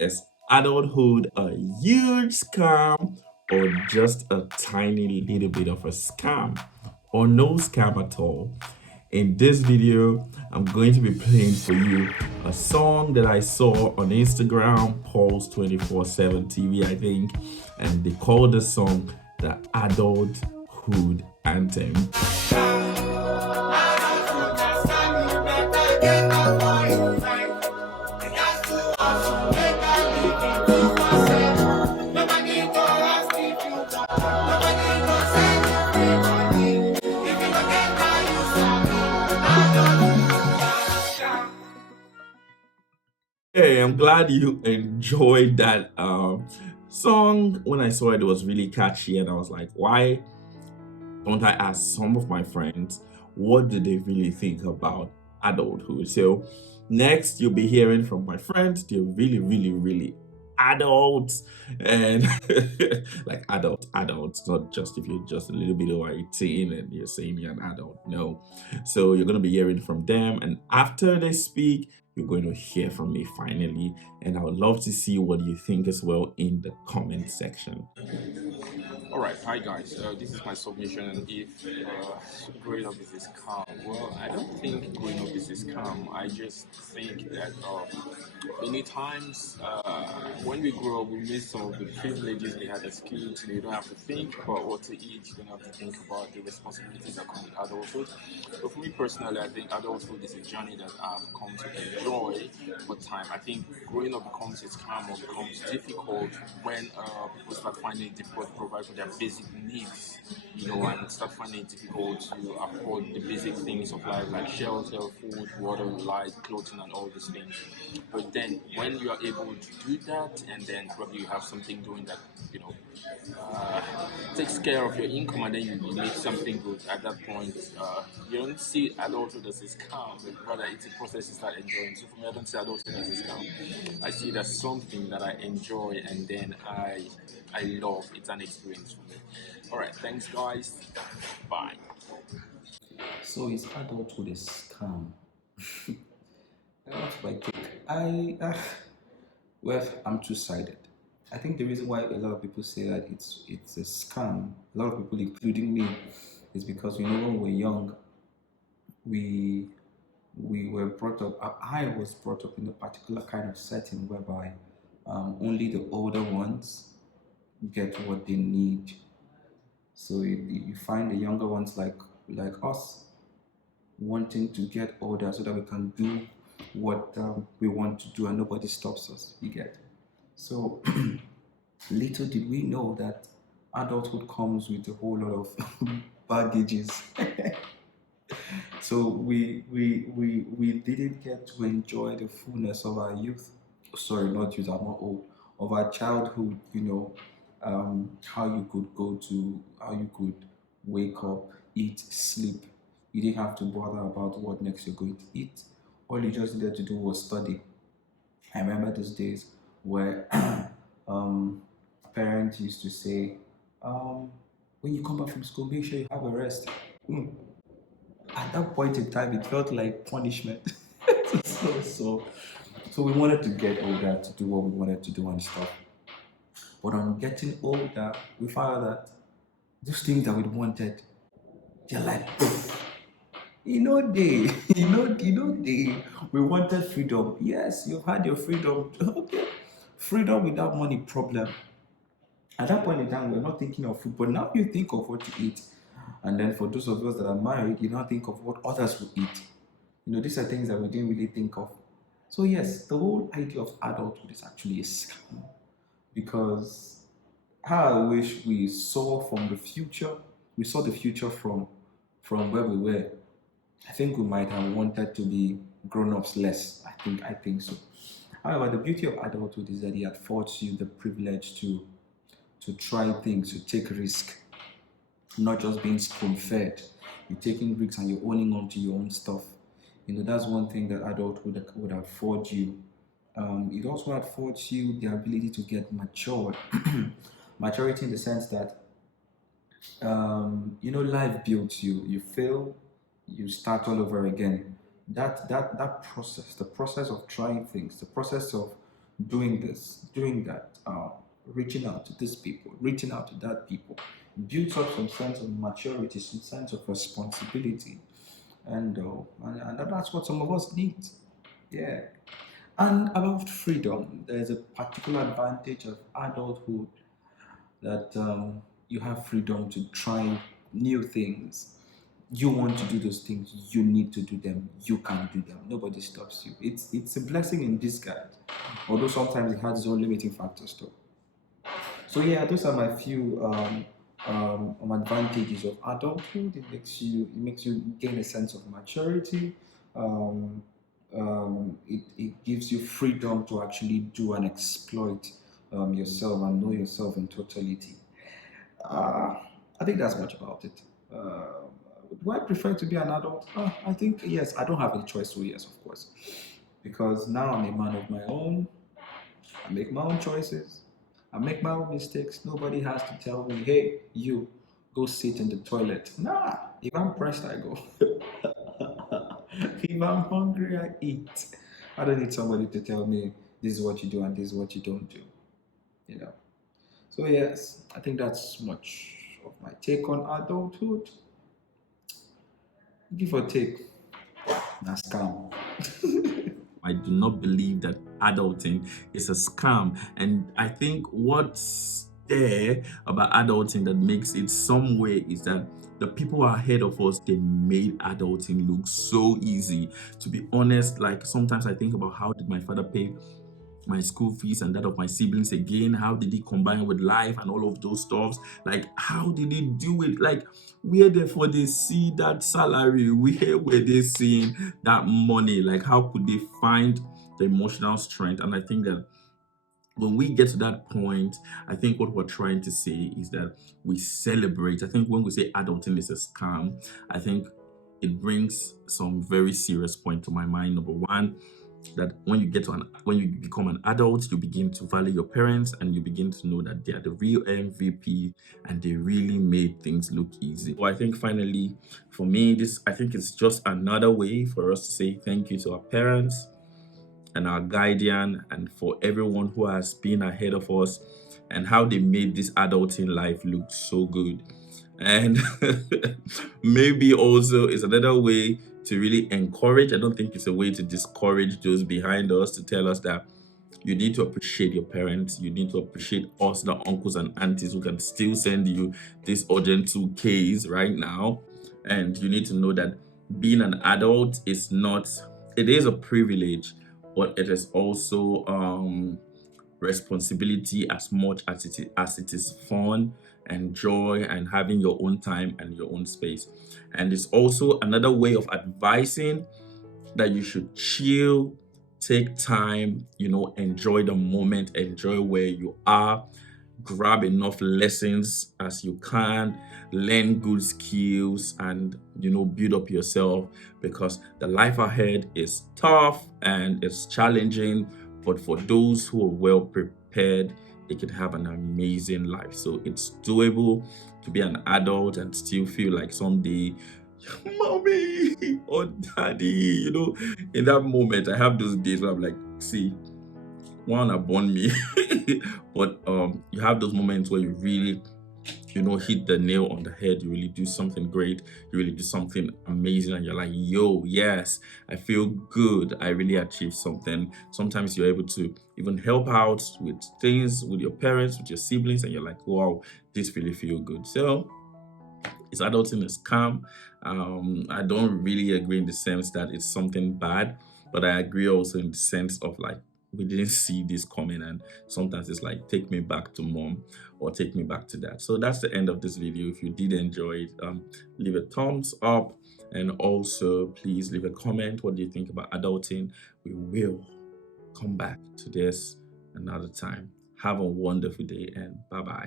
Is adulthood a huge scam or just a tiny little bit of a scam or no scam at all? In this video, I'm going to be playing for you a song that I saw on Instagram, Pulse 24/7 TV, I think, and they call the song the Adulthood Anthem. Hey, I'm glad you enjoyed that song. When I saw it, it was really catchy, and I was like, why don't I ask some of my friends what do they really think about adulthood? So next you'll be hearing from my friends. They're really adults and like adults, not just if you're just a little bit over 18 and you're saying you're an adult. No. So you're gonna be hearing from them, and after they speak, you're going to hear from me finally. And I would love to see what you think as well in the comment section. All right, hi guys. This is my submission. And if growing up is this calm, well, I don't think growing up is this calm. I just think that many times when we grow up, we miss some of the privileges we had as kids. You don't have to think about what to eat. You don't have to think about the responsibilities that come with adulthood. But for me personally, I think adulthood is a journey that I've come to enjoy for time. I think growing up becomes a scam or becomes difficult when people start finding it difficult to provide for their basic needs, and start finding it difficult to afford the basic things of life like shelter, food, water, light, clothing, and all these things. But then when you are able to do that, and then probably you have something doing that, uh, takes care of your income, and then you make something good at that point. You don't see adulthood as a scam, but rather it's a process you start enjoying. So for me, I don't see adulthood as a scam. I see it as something that I enjoy, and then I love. It's an experience for me. All right, thanks guys. Bye. So is adulthood a scam? That's my take. Well, I'm two-sided. I think the reason why a lot of people say that it's a scam, a lot of people, including me, is because when we're young, we we were brought up. I was brought up in a particular kind of setting whereby only the older ones get what they need. So you find the younger ones like us wanting to get older so that we can do what we want to do and nobody stops us. You get. So little did we know that adulthood comes with a whole lot of baggages. So we didn't get to enjoy the fullness of our youth. Sorry, not youth, I'm not old. Of our childhood, how you could how you could wake up, eat, sleep. You didn't have to bother about what next you're going to eat. All you just needed to do was study. I remember those days where parents used to say, when you come back from school, make sure you have a rest. Mm. At that point in time, it felt like punishment. so, so, so we wanted to get older to do what we wanted to do and stuff. But on getting older, we found out that those things that we wanted, they're like, poof. We wanted freedom. Yes, you've had your freedom. Okay. Freedom without money, problem. At that point in time, we're not thinking of food, but now you think of what to eat. And then for those of us that are married, you now think of what others will eat. These are things that we didn't really think of. So yes, the whole idea of adulthood is actually a scam because how I wish we saw from the future, we saw the future from where we were. I think we might have wanted to be grown-ups less. I think so. However, the beauty of adulthood is that it affords you the privilege to try things, to take risk, not just being spoon-fed. You're taking risks and you're owning on to your own stuff. That's one thing that adulthood would afford you. It also affords you the ability to get matured. Maturity in the sense that life builds you. You fail, you start all over again. That process, the process of trying things, the process of doing this, doing that, reaching out to these people, reaching out to that people, builds up some sense of maturity, some sense of responsibility, and that's what some of us need. Yeah. And about freedom, there's a particular advantage of adulthood that you have freedom to try new things. You want to do those things, you need to do them. You can do them. Nobody stops you. It's a blessing in disguise, although sometimes it has its own limiting factors too. So yeah, those are my few advantages of adulthood. It makes you gain a sense of maturity. Um, it gives you freedom to actually do and exploit yourself and know yourself in totality. Uh, I think that's much about it. Do I prefer to be an adult? I think yes. I don't have a choice, so yes, of course, because now I'm a man of my own. I make my own choices. I make my own mistakes. Nobody has to tell me, hey, you go sit in the toilet. Nah, if I'm pressed, I go. If I'm hungry, I eat. I don't need somebody to tell me this is what you do and this is what you don't do. You know. So yes, I think that's much of my take on adulthood. Give or take, na scam. I do not believe that adulting is a scam. And I think what's there about adulting that makes it some way is that the people ahead of us, they made adulting look so easy. To be honest, like sometimes I think about how did my father pay my school fees and that of my siblings again? How did he combine with life and all of those stuffs? Like, how did he do it? Like, where therefore they see that salary? Where were they seeing that money? Like, how could they find the emotional strength? And I think that when we get to that point, I think what we're trying to say is that we celebrate. I think when we say adulting is a scam, I think it brings some very serious point to my mind. Number one, that when you become an adult, you begin to value your parents and you begin to know that they are the real MVP and they really made things look easy. So I think finally, for me, this I think it's just another way for us to say thank you to our parents and our guardian and for everyone who has been ahead of us and how they made this adulting life look so good. And maybe also it's another way to really encourage. I don't think it's a way to discourage those behind us, to tell us that you need to appreciate your parents. You need to appreciate us, the uncles and aunties who can still send you this urgent 2Ks right now. And you need to know that being an adult is not, it is a privilege, but it is also responsibility as much as it is fun and joy and having your own time and your own space. And it's also another way of advising that you should chill, take time, enjoy the moment, enjoy where you are, grab enough lessons as you can, learn good skills, and build up yourself, because the life ahead is tough and it's challenging, but for those who are well prepared, they can have an amazing life. So it's doable to be an adult and still feel like someday, mommy or daddy, in that moment. I have those days where I'm like, see, one upon me. But you have those moments where you really hit the nail on the head. You really do something great, you really do something amazing, and you're like, yo, yes, I feel good, I really achieved something. Sometimes you're able to even help out with things with your parents, with your siblings, and you're like, wow, this really feel good. So is adulting a scam? I don't really agree in the sense that it's something bad, but I agree also in the sense of like we didn't see this coming, and sometimes it's like take me back to mom or take me back to dad. So that's the end of this video. If you did enjoy it, leave a thumbs up and also please leave a comment. What do you think about adulting? We will come back to this another time. Have a wonderful day and bye bye.